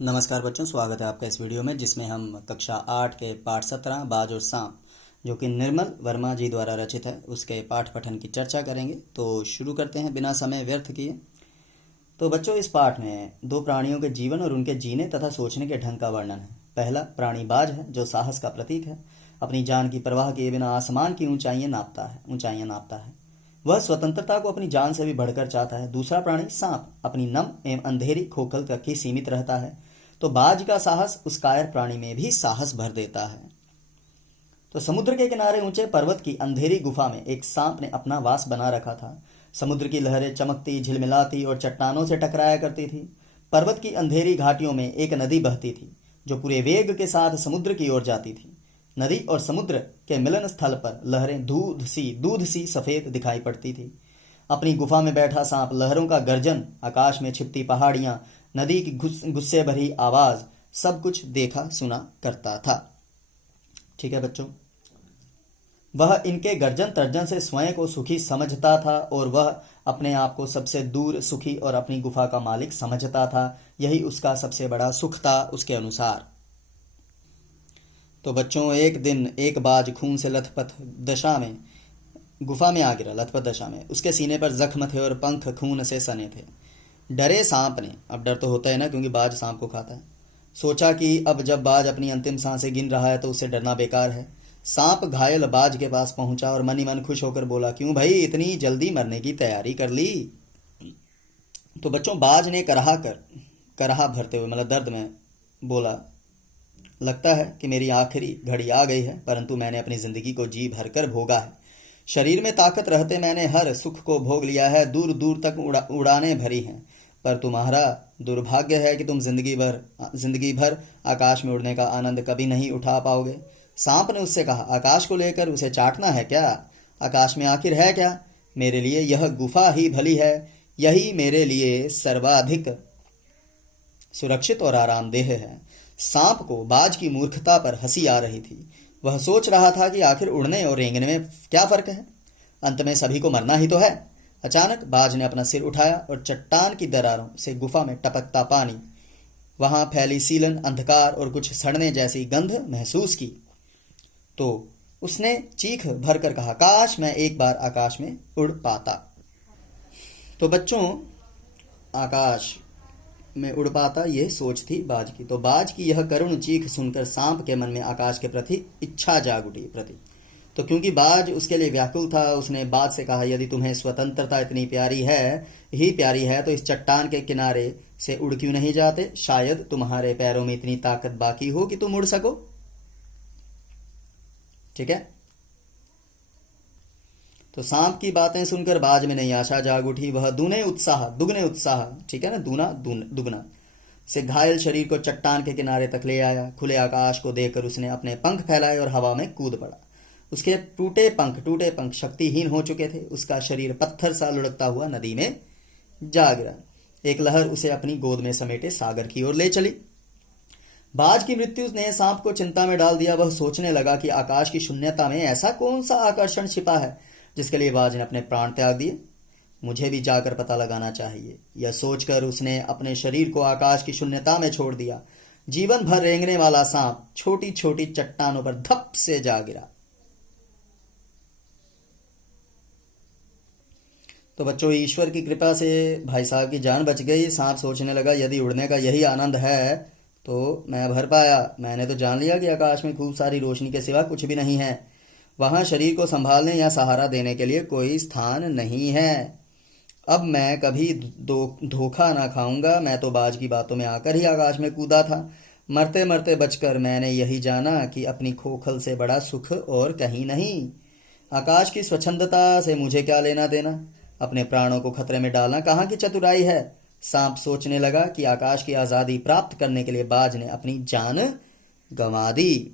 नमस्कार बच्चों, स्वागत है आपका इस वीडियो में जिसमें हम कक्षा 8 के पाठ 17 बाज और सांप जो कि निर्मल वर्मा जी द्वारा रचित है उसके पाठ पठन की चर्चा करेंगे। तो शुरू करते हैं बिना समय व्यर्थ किए। तो बच्चों, इस पाठ में दो प्राणियों के जीवन और उनके जीने तथा सोचने के ढंग का वर्णन है। पहला प्राणी बाज है जो साहस का प्रतीक है। अपनी जान की परवाह किए बिना आसमान की ऊंचाइयां नापता है। वह स्वतंत्रता को अपनी जान से भी बढ़कर चाहता है। दूसरा प्राणी सांप अपनी नम एवं अंधेरी खोखल तक ही सीमित रहता है। तो बाज का साहस उस कायर प्राणी में भी साहस भर देता है। तो समुद्र के किनारे ऊंचे पर्वत की अंधेरी गुफा में एक सांप ने अपना वास बना रखा था। समुद्र की लहरें चमकती, झिलमिलाती और चट्टानों से टकराया करती थी। पर्वत की अंधेरी घाटियों में एक नदी बहती थी जो पूरे वेग के साथ समुद्र की ओर जाती थी। नदी और समुद्र के मिलन स्थल पर लहरें दूध सी सफेद दिखाई पड़ती थी। अपनी गुफा में बैठा सांप लहरों का गर्जन, आकाश में छिपती पहाड़ियां, नदी की गुस्से भरी आवाज, सब कुछ देखा सुना करता था। ठीक है बच्चों, वह इनके गर्जन तर्जन से स्वयं को सुखी समझता था और वह अपने आप को सबसे दूर सुखी और अपनी गुफा का मालिक समझता था। यही उसका सबसे बड़ा सुख था उसके अनुसार। तो बच्चों, एक दिन एक बाज खून से लथपथ दशा में गुफा में आ गिरा। लथपथ दशा में उसके सीने पर जख्म थे और पंख खून से सने थे। डरे सांप ने, अब डर तो होता है ना क्योंकि बाज सांप को खाता है, सोचा कि अब जब बाज अपनी अंतिम सांसें गिन रहा है तो उससे डरना बेकार है। सांप घायल बाज के पास पहुंचा और मन ही मन खुश होकर बोला, क्यों भाई इतनी जल्दी मरने की तैयारी कर ली? तो बच्चों, बाज ने कराहा भरते हुए मतलब दर्द में बोला, लगता है कि मेरी आखिरी घड़ी आ गई है, परंतु मैंने अपनी जिंदगी को जी भरकर भोगा है। शरीर में ताकत रहते मैंने हर सुख को भोग लिया है, दूर दूर तक उड़ाने भरी हैं, पर तुम्हारा दुर्भाग्य है कि तुम जिंदगी भर आकाश में उड़ने का आनंद कभी नहीं उठा पाओगे। सांप ने उससे कहा, आकाश को लेकर उसे चाटना है क्या? आकाश में आखिर है क्या? मेरे लिए यह गुफा ही भली है। यही मेरे लिए सर्वाधिक सुरक्षित और आरामदेह है। सांप को बाज की मूर्खता पर हंसी आ रही थी। वह सोच रहा था कि आखिर उड़ने और रेंगने में क्या फर्क है, अंत में सभी को मरना ही तो है। अचानक बाज ने अपना सिर उठाया और चट्टान की दरारों से गुफा में टपकता पानी, वहां फैली सीलन, अंधकार और कुछ सड़ने जैसी गंध महसूस की। तो उसने चीख भरकर कहा, काश मैं एक बार आकाश में उड़ पाता। तो बच्चों, आकाश में उड़ पाता, यह सोच थी बाज की। तो बाज की यह करुण चीख सुनकर सांप के मन में आकाश के प्रति इच्छा जाग उठी। तो क्योंकि बाज उसके लिए व्याकुल था, उसने बाज से कहा, यदि तुम्हें स्वतंत्रता इतनी प्यारी है तो इस चट्टान के किनारे से उड़ क्यों नहीं जाते? शायद तुम्हारे पैरों में इतनी ताकत बाकी हो कि तुम उड़ सको। ठीक है। तो सांप की बातें सुनकर बाज में नई आशा जाग उठी। वह दुगने उत्साह, ठीक है ना, दुगना से घायल शरीर को चट्टान के किनारे तक ले आया। खुले आकाश को देखकर उसने अपने पंख फैलाए और हवा में कूद पड़ा। उसके टूटे पंख शक्तिहीन हो चुके थे। उसका शरीर पत्थर सा लुढ़कता हुआ नदी में जा गिरा। एक लहर उसे अपनी गोद में समेटे सागर की ओर ले चली। बाज की मृत्यु ने सांप को चिंता में डाल दिया। वह सोचने लगा कि आकाश की शून्यता में ऐसा कौन सा आकर्षण छिपा है जिसके लिए बाज ने अपने प्राण त्याग दिए। मुझे भी जाकर पता लगाना चाहिए। यह सोचकर उसने अपने शरीर को आकाश की शून्यता में छोड़ दिया। जीवन भर रेंगने वाला सांप छोटी छोटी चट्टानों पर धप से जा गिरा। तो बच्चों, ईश्वर की कृपा से भाई साहब की जान बच गई। सांप सोचने लगा, यदि उड़ने का यही आनंद है तो मैं भर पाया। मैंने तो जान लिया कि आकाश में खूब सारी रोशनी के सिवा कुछ भी नहीं है। वहां शरीर को संभालने या सहारा देने के लिए कोई स्थान नहीं है। अब मैं कभी धोखा ना खाऊंगा। मैं तो बाज की बातों में आकर ही आकाश में कूदा था। मरते मरते बचकर मैंने यही जाना कि अपनी खोखल से बड़ा सुख और कहीं नहीं। आकाश की स्वच्छंदता से मुझे क्या लेना देना? अपने प्राणों को खतरे में डालना कहाँ की चतुराई है? सांप सोचने लगा कि आकाश की आजादी प्राप्त करने के लिए बाज ने अपनी जान गंवा दी।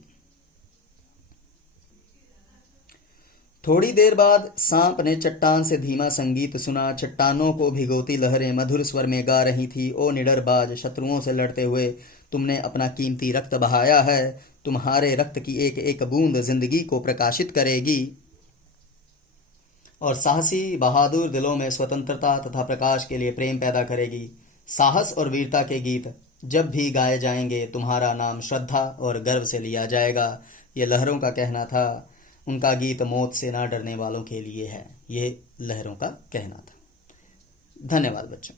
थोड़ी देर बाद सांप ने चट्टान से धीमा संगीत सुना। चट्टानों को भिगोती लहरें मधुर स्वर में गा रही थी, ओ निडर बाज, शत्रुओं से लड़ते हुए तुमने अपना कीमती रक्त बहाया है। तुम्हारे रक्त की एक एक बूंद जिंदगी को प्रकाशित करेगी और साहसी बहादुर दिलों में स्वतंत्रता तथा प्रकाश के लिए प्रेम पैदा करेगी। साहस और वीरता के गीत जब भी गाए जाएंगे तुम्हारा नाम श्रद्धा और गर्व से लिया जाएगा। ये लहरों का कहना था। उनका गीत मौत से ना डरने वालों के लिए है, ये लहरों का कहना था। धन्यवाद बच्चों।